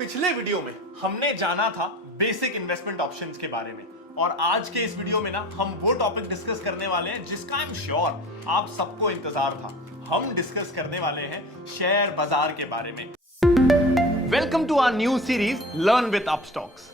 पिछले वीडियो में हमने जाना था बेसिक इन्वेस्टमेंट ऑप्शंस के बारे में और आज के इस वीडियो में ना हम वो टॉपिक डिस्कस करने वाले हैं जिसका आई एम श्योर आप सबको इंतजार था। हम डिस्कस करने वाले हैं शेयर बाजार के बारे में। Welcome to our new series learn with Upstox,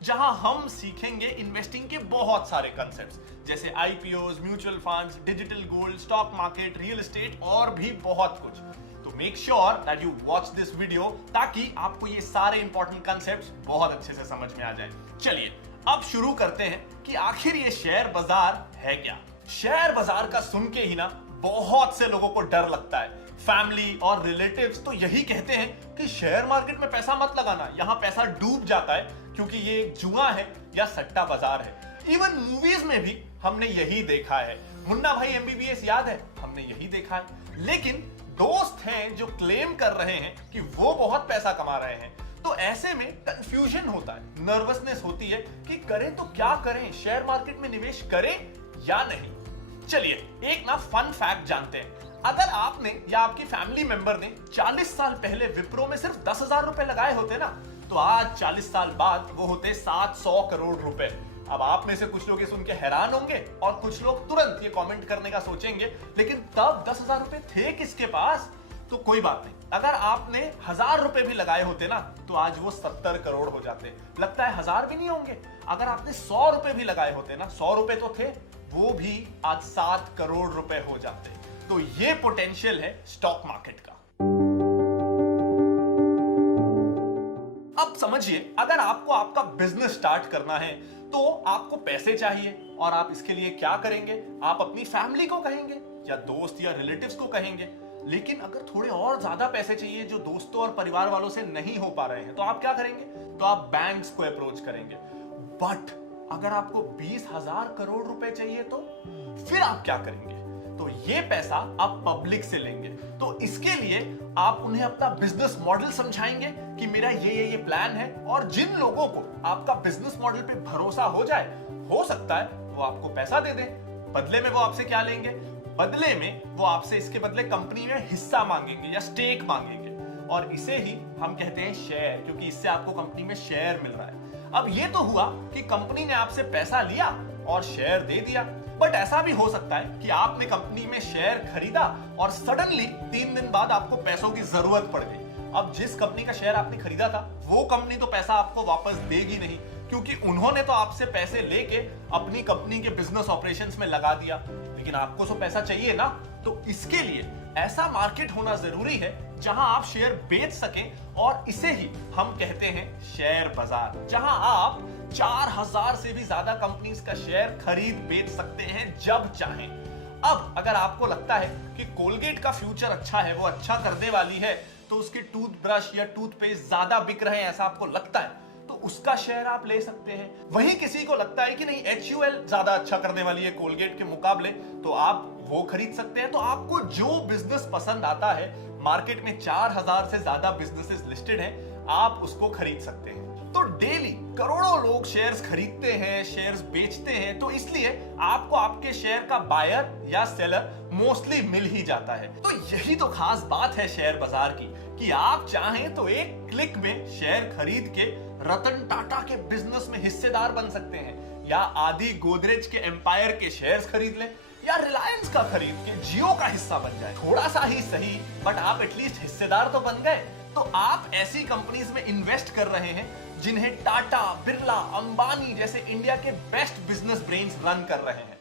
जहां हम सीखेंगे इन्वेस्टिंग के बहुत सारे कंसेप्ट्स जैसे IPOs, mutual funds, digital gold, stock market, real estate और भी बहुत कुछ। तो make sure that you watch this video ताकि आपको ये सारे इंपॉर्टेंट कंसेप्ट्स बहुत अच्छे से समझ में आ जाए। चलिए अब शुरू करते हैं कि आखिर ये शेयर बाजार है क्या। शेयर बाजार का सुन के ही ना बहुत से लोगों को डर लगता है। फैमिली और रिलेटिव्स तो यही कहते हैं कि शेयर मार्केट में पैसा मत लगाना, यहां पैसा डूब जाता है क्योंकि ये एक जुआ है या सट्टा बाजार है। इवन मूवीज में भी हमने यही देखा है। मुन्ना भाई एमबीबीएस याद है, हमने यही देखा है। लेकिन दोस्त हैं जो क्लेम कर रहे हैं कि वो बहुत पैसा कमा रहे हैं, तो ऐसे में कंफ्यूजन होता है, नर्वसनेस होती है कि करें तो क्या करें, शेयर मार्केट में निवेश करें या नहीं। चलिए एक ना फन फैक्ट जानते हैं। अगर आपने या आपकी फैमिली मेंबर ने 40 साल पहले विप्रो में सिर्फ 10,000 रुपए लगाए होते ना, तो आज 40 साल बाद वो होते 700 करोड़ रुपए। अब आप में से कुछ लोग ये सुन के हैरान होंगे और कुछ लोग तुरंत ये कमेंट करने का सोचेंगे, लेकिन तब 10,000 रुपए थे किसके पास? तो कोई बात नहीं, अगर आपने 1,000 रुपए भी लगाए होते ना तो आज वो 70 करोड़ हो जाते। लगता है 1,000 भी नहीं होंगे। अगर आपने 100 रुपए भी लगाए होते ना, 100 रुपए तो थे, वो भी आज 7 करोड़ रुपए हो जाते। तो ये पोटेंशियल है स्टॉक मार्केट का। अब समझिए, अगर आपको आपका बिजनेस स्टार्ट करना है तो आपको पैसे चाहिए और आप इसके लिए क्या करेंगे? आप अपनी फैमिली को कहेंगे या दोस्त या रिलेटिव्स को कहेंगे। लेकिन अगर थोड़े और ज्यादा पैसे चाहिए जो दोस्तों और परिवार वालों से नहीं हो पा रहे हैं, तो आप क्या करेंगे? तो आप बैंक्स को अप्रोच करेंगे। बट अगर आपको 20,000 करोड़ रुपए चाहिए तो फिर आप क्या करेंगे? तो ये पैसा आप पब्लिक से लेंगे। तो इसके लिए आप उन्हें अपना बिजनेस मॉडल समझाएंगे कि मेरा ये प्लान है, और जिन लोगों को आपका बिजनेस मॉडल पे भरोसा हो जाए, हो सकता है वो आपको पैसा दे दें। बदले में वो आपसे क्या लेंगे? बदले में वो आपसे इसके बदले कंपनी में हिस्सा मांगेंगे या स्टेक मांगेंगे, और इसे ही हम कहते हैं शेयर, क्योंकि इससे आपको कंपनी में शेयर मिल रहा है। अब ये तो हुआ कि कंपनी ने आपसे पैसा लिया और शेयर दे दिया, बट ऐसा भी हो सकता है कि आपने कंपनी में शेयर खरीदा और सडनली 3 दिन बाद आपको पैसों की जरूरत पड़ गई। अब जिस कंपनी का शेयर आपने खरीदा था वो कंपनी तो पैसा आपको वापस देगी नहीं, क्योंकि उन्होंने तो आपसे पैसे लेके अपनी कंपनी के बिजनेस ऑपरेशंस में लगा दिया। लेकिन आपको तो पैसा चाहिए ना, तो इसके लिए ऐसा मार्केट होना जरूरी है जहां आप शेयर बेच सकें, और इसे ही हम कहते हैं शेयर बाजार, जहां आप 4,000 से भी ज्यादा कंपनीज का शेयर खरीद बेच सकते हैं जब चाहें। अब अगर आपको लगता है कि कोलगेट का फ्यूचर अच्छा है, वो अच्छा करने वाली है, तो उसके टूथब्रश या टूथपेस्ट ज्यादा बिक रहे हैं ऐसा आपको लगता है, तो उसका शेयर आप ले सकते हैं। वहीं किसी को लगता है कि नहीं, HUL ज्यादा अच्छा करने वाली है कोलगेट के मुकाबले, तो आप वो खरीद सकते हैं। तो आपको जो बिजनेस पसंद आता है, मार्केट में 4,000 से ज्यादा बिजनेसेस लिस्टेड हैं, आप उसको खरीद सकते हैं। तो डेली करोड़ों लोग शेयर्स खरीदते हैं, शेयर्स बेचते हैं, तो इसलिए आपको आपके शेयर का बायर या सेलर मोस्टली मिल ही जाता है। तो यही तो खास बात है शेयर बाजार की, कि आप चाहें तो एक क्लिक में शेयर खरीद के रतन टाटा के बिजनेस में हिस्सेदार बन सकते हैं, या आदि गोदरेज के एम्पायर के शेयर्स खरीद लें, या रिलायंस का खरीद के जियो का हिस्सा बन जाए। थोड़ा सा ही सही, बट आप एटलीस्ट हिस्सेदार तो बन गए। तो आप ऐसी कंपनीज में इन्वेस्ट कर रहे हैं जिन्हें टाटा, बिरला, अंबानी जैसे इंडिया के बेस्ट बिजनेस ब्रेन्स रन कर रहे हैं।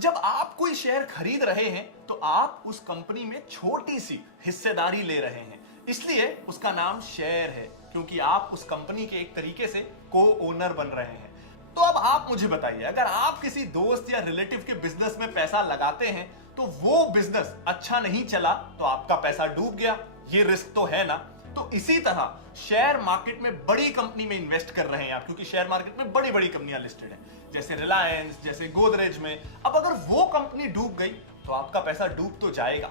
जब आप कोई शेयर खरीद रहे हैं तो आप उस कंपनी में छोटी सी हिस्सेदारी ले रहे हैं, इसलिए उसका नाम शेयर है, क्योंकि आप उस कंपनी के एक तरीके से को ओनर बन रहे हैं। तो अब आप मुझे बताइए, अगर आप किसी दोस्त या रिलेटिव के बिजनेस में पैसा लगाते हैं तो वो बिजनेस अच्छा नहीं चला तो आपका पैसा डूब गया, ये रिस्क तो है ना। तो इसी तरह शेयर मार्केट में बड़ी कंपनी में इन्वेस्ट कर रहे हैं आप, क्योंकि शेयर मार्केट में बड़ी बड़ी कंपनियां लिस्टेड हैं, जैसे रिलायंस, जैसे गोदरेज में। अब अगर वो कंपनी डूब गई तो आपका पैसा डूब तो जाएगा।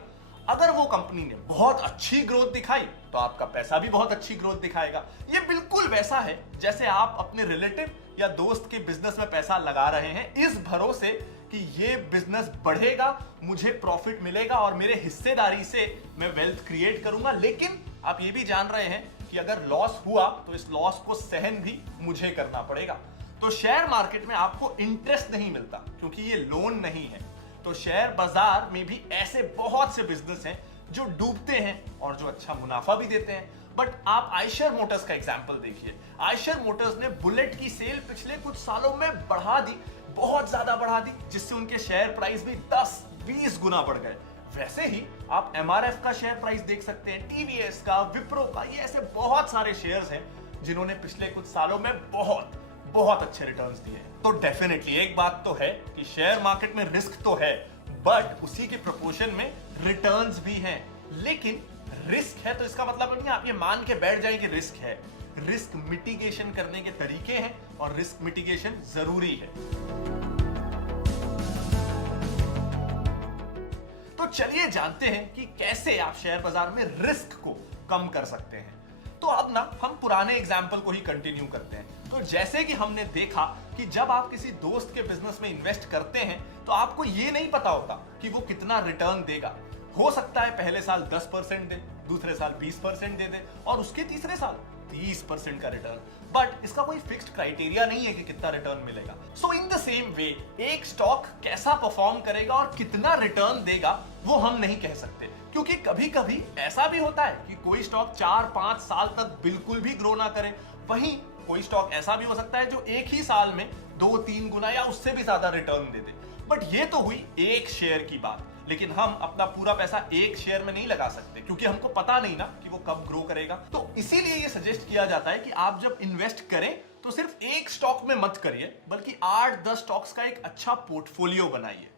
अगर वो कंपनी ने बहुत अच्छी ग्रोथ दिखाई तो आपका पैसा भी बहुत अच्छी ग्रोथ दिखाएगा। ये बिल्कुल वैसा है जैसे आप अपने रिलेटिव या दोस्त के बिजनेस में पैसा लगा रहे हैं इस भरोसे कि ये बिजनेस बढ़ेगा, मुझे प्रॉफिट मिलेगा और मेरे हिस्सेदारी से मैं वेल्थ क्रिएट करूंगा। लेकिन आप ये भी जान रहे हैं कि अगर लॉस हुआ तो इस लॉस को सहन भी मुझे करना पड़ेगा। तो शेयर मार्केट में आपको इंटरेस्ट नहीं मिलता क्योंकि ये लोन नहीं है। तो शेयर बाजार में भी ऐसे बहुत से बिजनेस हैं जो डूबते हैं और जो अच्छा मुनाफा भी देते हैं। बट आप आयशर मोटर्स का एग्जांपल देखिए। आयशर मोटर्स ने बुलेट की सेल पिछले कुछ सालों में बढ़ा दी, बहुत ज्यादा बढ़ा दी, जिससे उनके शेयर प्राइस भी 10-20 गुना बढ़ गए। वैसे ही आप एमआरएफ का शेयर प्राइस देख सकते हैं, टीवीएस का, विप्रो का, ये ऐसे बहुत सारे शेयर्स हैं जिन्होंने पिछले कुछ सालों में बहुत बहुत अच्छे रिटर्न्स दिए हैं। तो डेफिनेटली एक बात तो है कि शेयर मार्केट में रिस्क तो है, बट उसी के प्रोपोर्शन में रिटर्न्स भी हैं। लेकिन रिस्क है तो इसका मतलब नहीं आप ये मान के बैठ जाएं कि रिस्क है। रिस्क मिटिगेशन करने के तरीके हैं और रिस्क मिटिगेशन जरूरी है। तो चलिए जानते हैं कि कैसे आप शेयर बाजार में रिस्क को कम कर सकते हैं। तो अब ना हम पुराने एग्जाम्पल को ही कंटिन्यू करते हैं। तो जैसे कि हमने देखा कि जब आप किसी दोस्त के बिजनेस में इन्वेस्ट करते हैं तो आपको ये नहीं पता होता कि वो कितना रिटर्न देगा। हो सकता है पहले साल 10% दे, दूसरे साल 20% दे दे और उसके तीसरे साल 30% का रिटर्न। बट इसका कोई फिक्स्ड क्राइटेरिया नहीं है कि कितना रिटर्न मिलेगा। सो इन द सेम वे एक स्टॉक कैसा परफॉर्म करेगा और कितना रिटर्न देगा वो हम नहीं कह सकते, क्योंकि कभी कभी ऐसा भी होता है कि कोई स्टॉक 4-5 साल तक बिल्कुल भी ग्रो ना करे। वहीं कोई स्टॉक ऐसा भी हो सकता है जो एक ही साल में 2-3 गुना या उससे भी ज्यादा रिटर्न दे दे। बट ये तो हुई एक शेयर की बात, लेकिन हम अपना पूरा पैसा एक शेयर में नहीं लगा सकते क्योंकि हमको पता नहीं ना कि वो कब ग्रो करेगा। तो इसीलिए ये सजेस्ट किया जाता है कि आप जब इन्वेस्ट करें तो सिर्फ एक स्टॉक में मत करिए, बल्कि 8-10 स्टॉक्स का एक अच्छा पोर्टफोलियो बनाइए।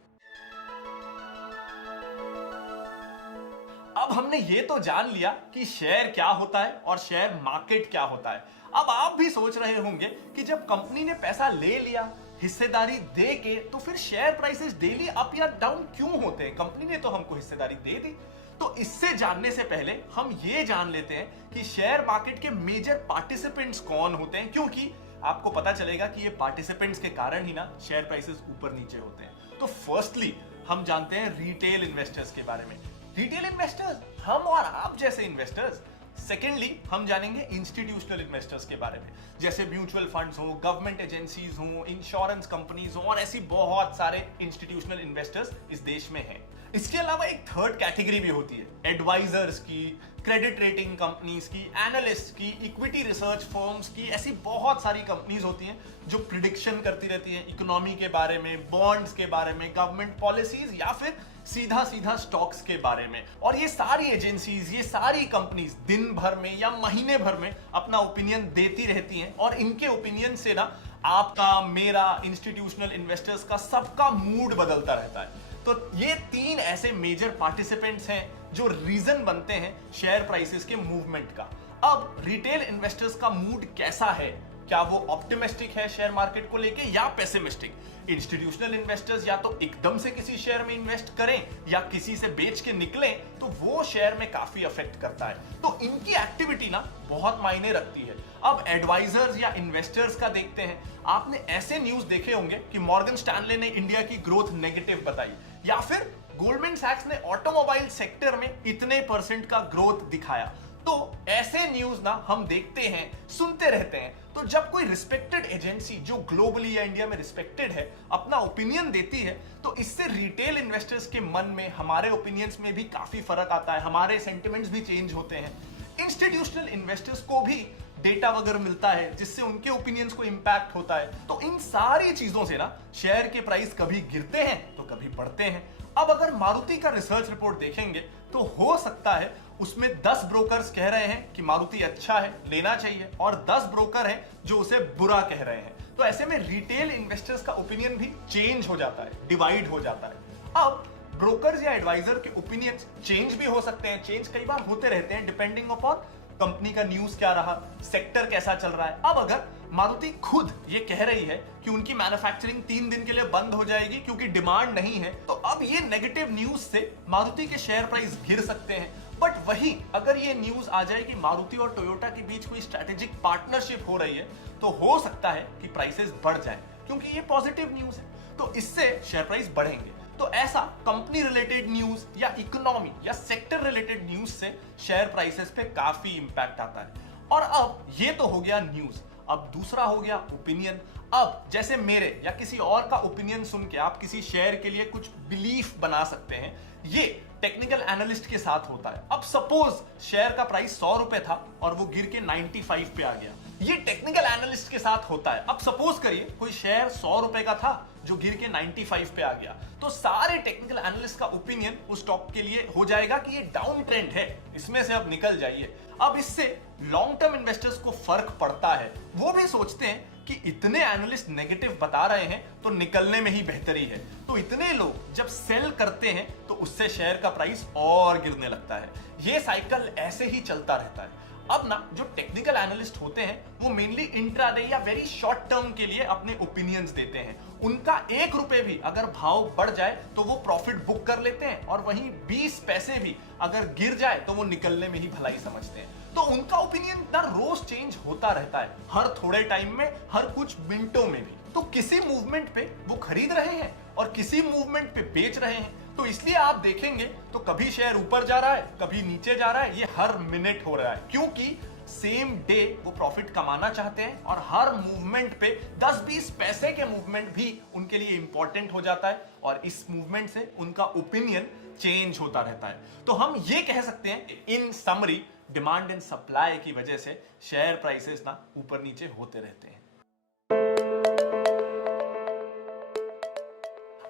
अब हमने ये तो जान लिया कि शेयर क्या होता है और शेयर मार्केट क्या होता है। अब आप भी सोच रहे होंगे कि जब कंपनी ने पैसा ले लिया, हिस्सेदारी दे के, तो फिर शेयर प्राइसेस डेली अप या डाउन क्यों होते हैं? कंपनी ने तो हमको हिस्सेदारी दे दी। तो इससे जानने से पहले हम ये जान लेते हैं कि शेयर मार्केट के मेजर पार्टिसिपेंट्स कौन होते हैं, क्योंकि आपको पता चलेगा कि ये पार्टिसिपेंट्स के कारण ही ना शेयर प्राइसेस ऊपर नीचे होते हैं। तो फर्स्टली हम जानते हैं रिटेल इन्वेस्टर्स के बारे में। रिटेल इन्वेस्टर्स हम और आप जैसे इन्वेस्टर्स। सेकेंडली हम जानेंगे इंस्टीट्यूशनल इन्वेस्टर्स के बारे में, जैसे म्यूचुअल फंड्स हो, गवर्नमेंट एजेंसीज हो, इंश्योरेंस कंपनीज हो और ऐसी बहुत सारे इंस्टीट्यूशनल इन्वेस्टर्स इस देश में हैं। इसके अलावा एक थर्ड कैटेगरी भी होती है, एडवाइजर्स की, क्रेडिट रेटिंग कंपनीज की, एनालिस्ट की, इक्विटी रिसर्च फर्म्स की। ऐसी बहुत सारी कंपनीज होती हैं जो प्रिडिक्शन करती रहती हैं इकोनॉमी के बारे में, बॉन्ड्स के बारे में, गवर्नमेंट पॉलिसीज या फिर सीधा सीधा स्टॉक्स के बारे में। और ये सारी एजेंसीज, ये सारी कंपनीज दिन भर में या महीने भर में अपना ओपिनियन देती रहती हैं और इनके ओपिनियन से ना आपका, मेरा, इंस्टीट्यूशनल इन्वेस्टर्स का, सबका मूड बदलता रहता है। तो ये 3 ऐसे मेजर पार्टिसिपेंट्स हैं जो रीजन बनते हैं शेयर प्राइसेस के मूवमेंट का। अब रिटेल इन्वेस्टर्स का मूड कैसा है? क्या वो ऑप्टिमिस्टिक है शेयर मार्केट को लेके या पेसिमिस्टिक? इंस्टीट्यूशनल इन्वेस्टर्स या तो एकदम से किसी शेयर में इन्वेस्ट करें या किसी से बेच के निकलें, तो वो शेयर में काफी अफेक्ट करता है। तो इनकी एक्टिविटी ना बहुत मायने रखती है। अब एडवाइजर्स या इन्वेस्टर्स का देखते हैं। आपने ऐसे न्यूज देखे होंगे कि मॉर्गन स्टैनले ने इंडिया की ग्रोथ नेगेटिव बताई, या फिर गोल्डमैन सैक्स ने ऑटोमोबाइल सेक्टर में इतने % का ग्रोथ दिखाया। तो ऐसे न्यूज ना हम देखते हैं, सुनते रहते हैं। तो जब कोई रिस्पेक्टेड एजेंसी जो ग्लोबली या इंडिया में रिस्पेक्टेड है अपना ओपिनियन देती है, तो इससे रिटेल इन्वेस्टर्स के मन में, हमारे ओपिनियंस में भी काफी फर्क आता है, हमारे सेंटिमेंट्स भी चेंज होते हैं। इंस्टीट्यूशनल इन्वेस्टर्स को भी डेटा वगैरह मिलता है जिससे उनके ओपिनियंस को इंपैक्ट होता है। तो इन सारी चीजों से ना शेयर के प्राइस कभी गिरते हैं तो कभी बढ़ते हैं। अब अगर मारुति का रिसर्च रिपोर्ट देखेंगे तो हो सकता है उसमें 10 ब्रोकर्स कह रहे हैं कि मारुति अच्छा है, लेना चाहिए, और 10 ब्रोकर हैं जो उसे बुरा कह रहे हैं। तो ऐसे में रिटेल इन्वेस्टर्स का ओपिनियन भी चेंज हो जाता है, डिवाइड हो जाता है। अब ब्रोकर्स या एडवाइजर के ओपिनियंस चेंज भी हो सकते हैं, चेंज कई बार होते रहते हैं डिपेंडिंग अपॉन कंपनी का न्यूज क्या रहा, सेक्टर कैसा चल रहा है। अब अगर मारुति खुद ये कह रही है कि उनकी मैन्युफैक्चरिंग 3 दिन के लिए बंद हो जाएगी क्योंकि डिमांड नहीं है। तो अब ये नेगेटिव न्यूज से मारुति के शेयर प्राइस गिर सकते हैं। बट वही अगर ये न्यूज आ जाए कि मारुति और टोयोटा के बीच कोई स्ट्रेटेजिक पार्टनरशिप हो रही है तो हो सकता है कि प्राइसेस बढ़ जाएं, क्योंकि ये पॉजिटिव न्यूज है, तो इससे शेयर प्राइस बढ़ेंगे। तो ऐसा कंपनी रिलेटेड न्यूज या इकोनॉमी या सेक्टर रिलेटेड न्यूज से शेयर प्राइसेस पे काफी इंपैक्ट आता है। और अब ये तो हो गया न्यूज, अब दूसरा हो गया ओपिनियन। अब जैसे मेरे या किसी और का ओपिनियन सुन के आप किसी शेयर के लिए कुछ बिलीफ बना सकते हैं, ये टेक्निकल एनालिस्ट के साथ होता है। अब सपोज शेयर का प्राइस 100 रुपए था और वो गिर के 95 पे आ गया, ये टेक्निकल एनालिस्ट के साथ होता है। अब सपोज करिए कोई शेयर 100 रुपए का था जो गिर के 95 पे आ गया, तो सारे टेक्निकल एनालिस्ट का ओपिनियन उस स्टॉक के लिए हो जाएगा कि ये डाउन ट्रेंड है, इसमें से अब निकल जाइए। अब इससे लॉन्ग टर्म इन्वेस्टर्स को फर्क पड़ता है, वो भी सोचते हैं कि इतने एनालिस्ट नेगेटिव बता रहे हैं तो निकलने में ही बेहतरी है। तो इतने लोग जब सेल करते हैं तो उससे शेयर का प्राइस और गिरने लगता है। ये साइकिल ऐसे ही चलता रहता है। अब ना जो टेक्निकल एनालिस्ट होते हैं वो मेनली इंट्राडे या वेरी शॉर्ट टर्म के लिए अपने ओपिनियंस देते हैं। उनका 1 रुपए भी अगर भाव बढ़ जाए तो वो प्रॉफिट बुक कर लेते हैं, और वहीं 20 पैसे भी अगर गिर जाए तो वो निकलने में ही भलाई समझते हैं। तो उनका ओपिनियन ना रोज चेंज होता रहता है, हर थोड़े टाइम में, हर कुछ मिनटों में भी। तो किसी मूवमेंट पे वो खरीद रहे हैं और किसी मूवमेंट पे बेच रहे हैं। तो इसलिए आप देखेंगे तो कभी शेयर ऊपर जा रहा है, कभी नीचे जा रहा है, ये हर मिनट हो रहा है, क्योंकि सेम डे वो प्रॉफिट कमाना चाहते हैं और हर मूवमेंट पे 10-20 पैसे के मूवमेंट भी उनके लिए इंपॉर्टेंट हो जाता है, और इस मूवमेंट से उनका ओपिनियन चेंज होता रहता है। तो हम ये कह सकते हैं इन समरी, डिमांड एंड सप्लाई की वजह से शेयर प्राइसेस ना ऊपर नीचे होते रहते हैं।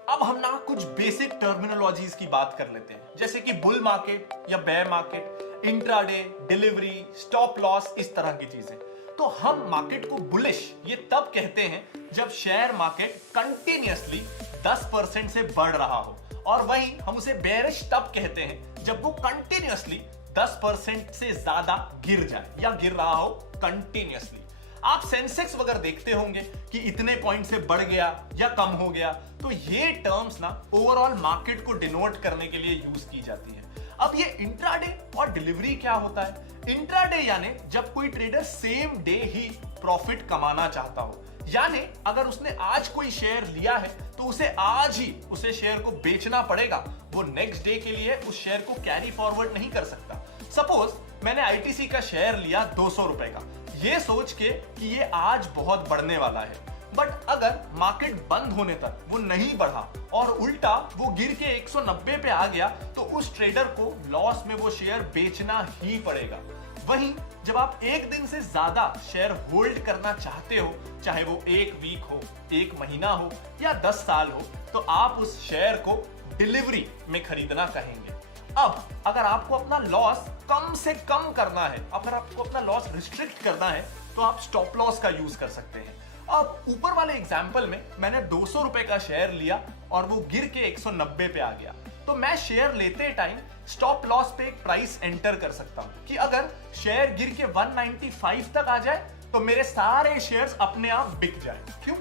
अब हम ना कुछ बेसिक टर्मिनोलॉजीज की बात कर लेते हैं, जैसे कि बुल मार्केट या bear market, intraday, delivery, stop loss, इस तरह की चीजें। तो हम मार्केट को बुलिश ये तब कहते हैं जब शेयर मार्केट कंटिन्यूअसली 10% से बढ़ रहा हो, और वहीं हम उसे बेयरिश तब कहते हैं जब वो कंटिन्यूअसली 10% से ज्यादा गिर जाए या गिर रहा हो कंटिन्यूअसली। आप सेंसेक्स वगैरह देखते होंगे कि इतने पॉइंट से बढ़ गया या कम हो गया, तो ये टर्म्स ना ओवरऑल मार्केट को डिनोट करने के लिए यूज की जाती है। अब ये इंट्राडे और डिलीवरी क्या होता है? इंट्राडे यानी जब कोई ट्रेडर सेम डे ही प्रॉफिट कमाना चाहता हो, यानी अगर उसने आज कोई शेयर लिया है तो उसे आज ही उसे शेयर को बेचना पड़ेगा, वो नेक्स्ट डे के लिए उस शेयर को कैरी फॉरवर्ड नहीं कर सकता। सपोज मैंने आईटीसी का शेयर लिया 200 रुपए का, ये सोच के कि ये आज बहुत बढ़ने वाला है, बट अगर मार्केट बंद होने तक वो नहीं बढ़ा और उल्टा वो गिर के 190 पे आ गया, तो उस ट्रेडर को लॉस में वो शेयर बेचना ही पड़ेगा। वहीं जब आप एक दिन से ज्यादा शेयर होल्ड करना चाहते हो, चाहे वो 1 वीक हो, 1 महीना हो या 10 साल हो, तो आप उस शेयर को डिलीवरी में खरीदना कहेंगे। अब अगर आपको अपना लॉस कम से कम करना है, अगर आपको अपना लॉस रिस्ट्रिक्ट करना है, तो आप स्टॉप लॉस का यूज कर सकते हैं। अब ऊपर वाले एग्जाम्पल में मैंने 200 रुपए का शेयर लिया और वो गिर के 190 पे आ गया, तो मैं शेयर लेते टाइम स्टॉप लॉस पे एक प्राइस एंटर कर सकता हूं कि अगर शेयर गिर के 195 तक आ जाए तो मेरे सारे शेयर्स अपने आप बिक जाए। क्यों?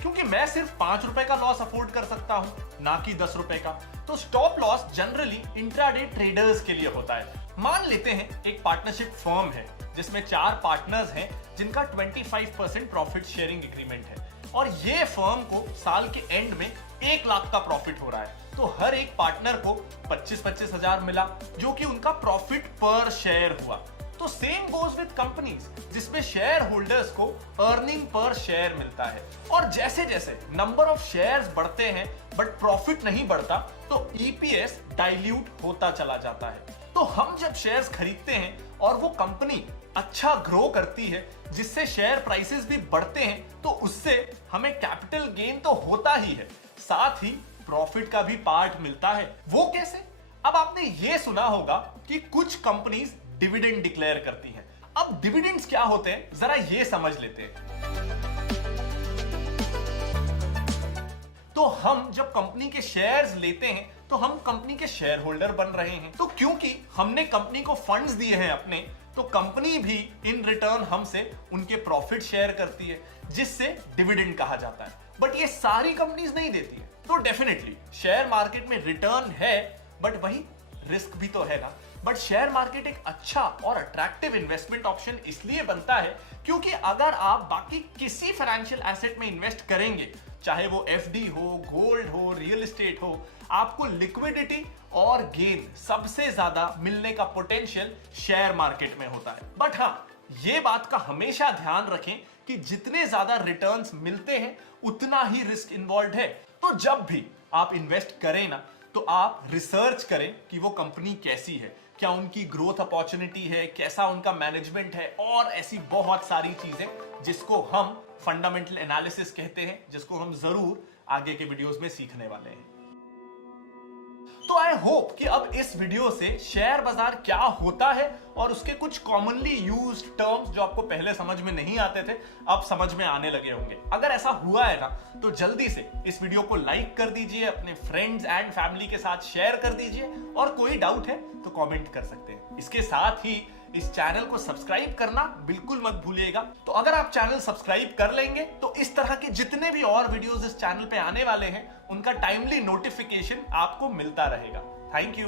क्योंकि मैं सिर्फ 5 रुपए का लॉस अफोर्ड कर सकता हूं, ना कि 10 रुपए का। तो stop loss generally intraday traders के लिए होता है। मान लेते हैं एक पार्टनरशिप फर्म है जिसमें 4 पार्टनर्स हैं जिनका 25% प्रॉफिट शेयरिंग एग्रीमेंट है, और ये फर्म को साल के एंड में 1 लाख का प्रॉफिट हो रहा है। तो हर एक पार्टनर को 25-25 हजार मिला, जो कि उनका प्रॉफिट पर शेयर हुआ। तो सेम गोज विद कंपनीज जिसमें शेयर होल्डर्स को अर्निंग पर शेयर मिलता है, और जैसे जैसे नंबर ऑफ शेयर्स बढ़ते हैं बट प्रॉफिट नहीं बढ़ता, तो ईपीएस डाइल्यूट होता चला जाता है। तो हम जब शेयर्स खरीदते हैं और वो कंपनी अच्छा ग्रो करती है जिससे शेयर प्राइसेस भी बढ़ते हैं, तो उससे हमें कैपिटल गेन तो होता ही है, साथ ही प्रॉफिट का भी पार्ट मिलता है। वो कैसे? अब आपने ये सुना होगा कि कुछ कंपनीज डिविडेंड डिक्लेयर करती हैं। अब डिविडेंड्स क्या होते हैं, जरा ये समझ लेते हैं। तो हम जब कंपनी के शेयर्स लेते हैं तो हम कंपनी के शेयर होल्डर बन रहे हैं। तो क्योंकि हमने कंपनी को फंड्स दिए हैं अपने, तो कंपनी भी इन रिटर्न हमसे उनके प्रॉफिट शेयर करती है, जिससे डिविडेंड कहा जाता है। बट ये सारी कंपनीज नहीं देती है। तो डेफिनेटली शेयर मार्केट में रिटर्न है, बट वही रिस्क भी तो है ना। बट शेयर मार्केट एक अच्छा और अट्रैक्टिव इन्वेस्टमेंट ऑप्शन इसलिए बनता है क्योंकि अगर आप बाकी किसी फाइनेंशियल एसेट में इन्वेस्ट करेंगे, चाहे वो एफडी हो, गोल्ड हो, रियल एस्टेट हो, आपको लिक्विडिटी और गेन सबसे ज्यादा मिलने का पोटेंशियल शेयर मार्केट में होता है। बट हाँ, ये बात का हमेशा ध्यान रखें कि जितने ज्यादा रिटर्न्स मिलते हैं उतना ही रिस्क इन्वॉल्व है। तो जब भी आप इन्वेस्ट करें ना, तो आप रिसर्च करें कि वो कंपनी कैसी है, क्या उनकी ग्रोथ अपॉर्चुनिटी है, कैसा उनका मैनेजमेंट है, और ऐसी बहुत सारी चीजें जिसको हम फंडामेंटल एनालिसिस कहते हैं, जिसको हम जरूर आगे के वीडियोस में सीखने वाले हैं। तो आई होप कि अब इस वीडियो से शेयर बाजार क्या होता है और उसके कुछ कॉमनली यूज्ड टर्म्स जो आपको पहले समझ में नहीं आते थे, अब समझ में आने लगे होंगे। अगर ऐसा हुआ है ना, तो जल्दी से इस वीडियो को लाइक कर दीजिए, अपने फ्रेंड्स एंड फैमिली के साथ शेयर कर दीजिए, और कोई डाउट है तो कमेंट कर सकते हैं। इसके साथ ही इस चैनल को सब्सक्राइब करना बिल्कुल मत भूलिएगा। तो अगर आप चैनल सब्सक्राइब कर लेंगे तो इस तरह के जितने भी और वीडियोस इस चैनल पे आने वाले हैं, उनका टाइमली नोटिफिकेशन आपको मिलता रहेगा। Thank you.